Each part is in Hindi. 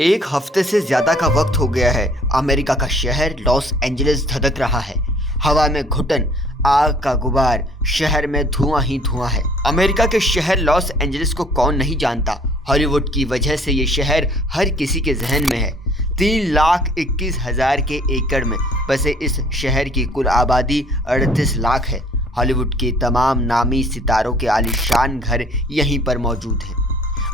एक हफ्ते से ज्यादा का वक्त हो गया है। अमेरिका का शहर लॉस एंजलिस धधक रहा है। हवा में घुटन, आग का गुबार, शहर में धुआं ही धुआं है। अमेरिका के शहर लॉस एंजलिस को कौन नहीं जानता। हॉलीवुड की वजह से ये शहर हर किसी के जहन में है। 3,21,000 के एकड़ में बसे इस शहर की कुल आबादी 38 लाख है। हॉलीवुड के तमाम नामी सितारों के आलीशान घर यहीं पर मौजूद हैं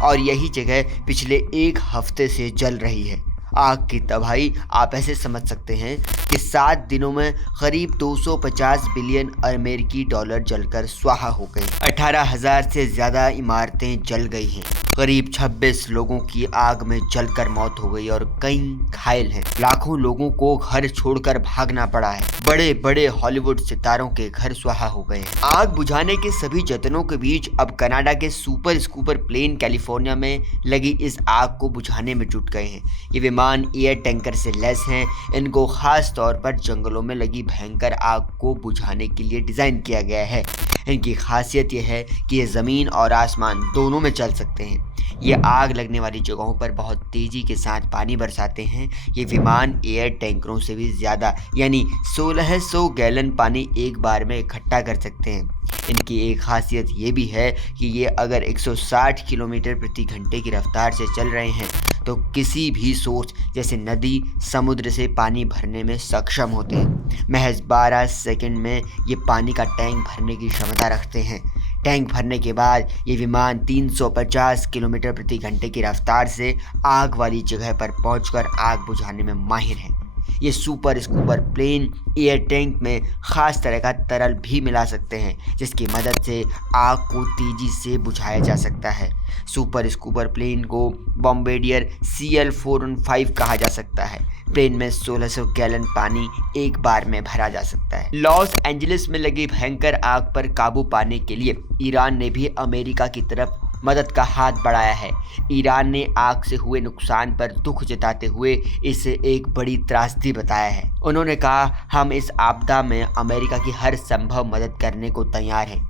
और यही जगह पिछले एक हफ्ते से जल रही है। आग की तबाही आप ऐसे समझ सकते हैं कि 7 दिनों में करीब 250 बिलियन अमेरिकी डॉलर जलकर स्वाहा हो गई। 18,000 से ज़्यादा इमारतें जल गई हैं। करीब 26 लोगों की आग में जलकर मौत हो गई और कई घायल हैं। लाखों लोगों को घर छोड़कर भागना पड़ा है। बड़े बड़े हॉलीवुड सितारों के घर स्वाहा हो गए हैं। आग बुझाने के सभी जतनों के बीच अब कनाडा के सुपर स्कूपर प्लेन कैलिफोर्निया में लगी इस आग को बुझाने में जुट गए हैं। ये विमान एयर टैंकर से लैस हैं। इनको खास तौर पर जंगलों में लगी भयंकर आग को बुझाने के लिए डिज़ाइन किया गया है। इनकी खासियत यह है कि ये ज़मीन और आसमान दोनों में चल सकते हैं। ये आग लगने वाली जगहों पर बहुत तेज़ी के साथ पानी बरसाते हैं। ये विमान एयर टैंकरों से भी ज़्यादा यानी 1600 गैलन पानी एक बार में इकट्ठा कर सकते हैं। इनकी एक खासियत ये भी है कि ये अगर 160 किलोमीटर प्रति घंटे की रफ्तार से चल रहे हैं तो किसी भी सोर्स जैसे नदी, समुद्र से पानी भरने में सक्षम होते हैं। महज 12 सेकंड में ये पानी का टैंक भरने की क्षमता रखते हैं। टैंक भरने के बाद ये विमान 350 किलोमीटर प्रति घंटे की रफ्तार से आग वाली जगह पर पहुंचकर आग बुझाने में माहिर हैं। ये super scooper plane air tank में ख़ास तरह का तरल भी मिला सकते हैं जिसकी मदद से आग को तेज़ी से बुझाया जा सकता है। सुपर स्कूपर प्लेन को बॉम्बार्डियर CL-415 कहा जा सकता है। प्लेन में 1600 गैलन पानी एक बार में भरा जा सकता है। लॉस एंजलिस में लगी भयंकर आग पर काबू पाने के लिए ईरान ने भी अमेरिका की तरफ मदद का हाथ बढ़ाया है। ईरान ने आग से हुए नुकसान पर दुख जताते हुए इसे एक बड़ी त्रासदी बताया है। उन्होंने कहा, हम इस आपदा में अमेरिका की हर संभव मदद करने को तैयार हैं।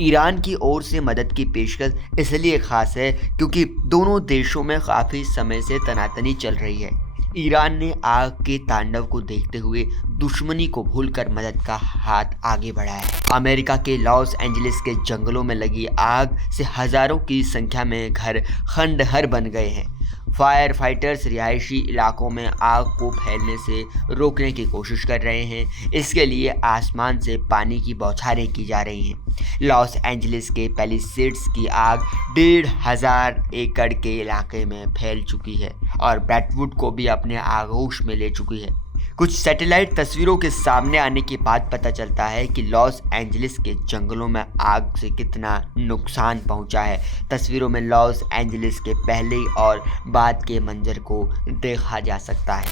ईरान की ओर से मदद की पेशकश इसलिए खास है क्योंकि दोनों देशों में काफ़ी समय से तनातनी चल रही है। ईरान ने आग के तांडव को देखते हुए दुश्मनी को भूलकर मदद का हाथ आगे बढ़ाया है। अमेरिका के लॉस एंजलिस के जंगलों में लगी आग से हजारों की संख्या में घर खंडहर बन गए हैं। फायर फाइटर्स रिहायशी इलाकों में आग को फैलने से रोकने की कोशिश कर रहे हैं। इसके लिए आसमान से पानी की बौछारें की जा रही हैं। लॉस एंजलिस के पैलिसेड्स की आग 1,500 एकड़ के इलाके में फैल चुकी है और ब्रैडवुड को भी अपने आगोश में ले चुकी है। कुछ सैटेलाइट तस्वीरों के सामने आने के बाद पता चलता है कि लॉस एंजलिस के जंगलों में आग से कितना नुकसान पहुंचा है। तस्वीरों में लॉस एंजलिस के पहले और बाद के मंजर को देखा जा सकता है।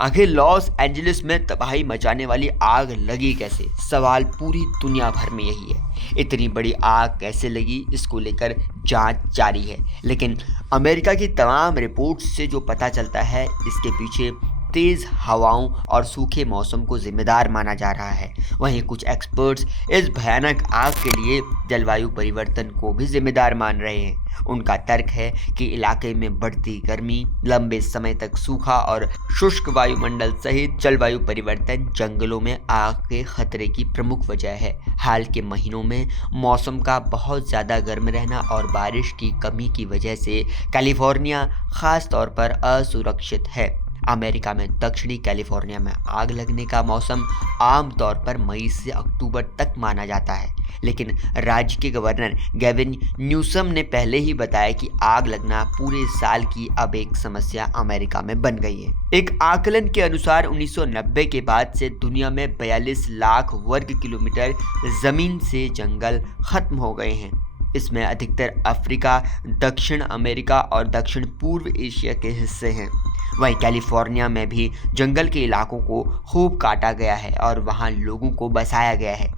आखिर लॉस एंजलिस में तबाही मचाने वाली आग लगी कैसे? सवाल पूरी दुनिया भर में यही है। इतनी बड़ी आग कैसे लगी, इसको लेकर जांच जारी है, लेकिन अमेरिका की तमाम रिपोर्ट्स से जो पता चलता है इसके पीछे तेज़ हवाओं और सूखे मौसम को जिम्मेदार माना जा रहा है। वहीं कुछ एक्सपर्ट्स इस भयानक आग के लिए जलवायु परिवर्तन को भी जिम्मेदार मान रहे हैं। उनका तर्क है कि इलाके में बढ़ती गर्मी, लंबे समय तक सूखा और शुष्क वायुमंडल सहित जलवायु परिवर्तन जंगलों में आग के खतरे की प्रमुख वजह है। हाल के महीनों में मौसम का बहुत ज़्यादा गर्म रहना और बारिश की कमी की वजह से कैलिफोर्निया खास तौर पर असुरक्षित है। अमेरिका में दक्षिणी कैलिफोर्निया में आग लगने का मौसम आमतौर पर मई से अक्टूबर तक माना जाता है, लेकिन राज्य के गवर्नर गेविन न्यूसम ने पहले ही बताया कि आग लगना पूरे साल की अब एक समस्या अमेरिका में बन गई है। एक आकलन के अनुसार 1990 के बाद से दुनिया में 42 लाख वर्ग किलोमीटर जमीन से जंगल खत्म हो गए हैं। इसमें अधिकतर अफ्रीका, दक्षिण अमेरिका और दक्षिण पूर्व एशिया के हिस्से हैं। वहीं कैलिफोर्निया में भी जंगल के इलाकों को खूब काटा गया है और वहां लोगों को बसाया गया है।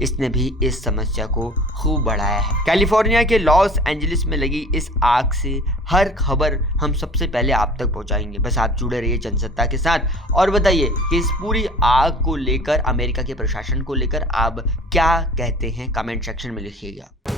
इसने भी इस समस्या को खूब बढ़ाया है। कैलिफोर्निया के लॉस एंजलिस में लगी इस आग से हर खबर हम सबसे पहले आप तक पहुंचाएंगे। बस आप जुड़े रहिए जनसत्ता के साथ और बताइए कि इस पूरी आग को लेकर, अमेरिका के प्रशासन को लेकर आप क्या कहते हैं, कमेंट सेक्शन में लिखिएगा।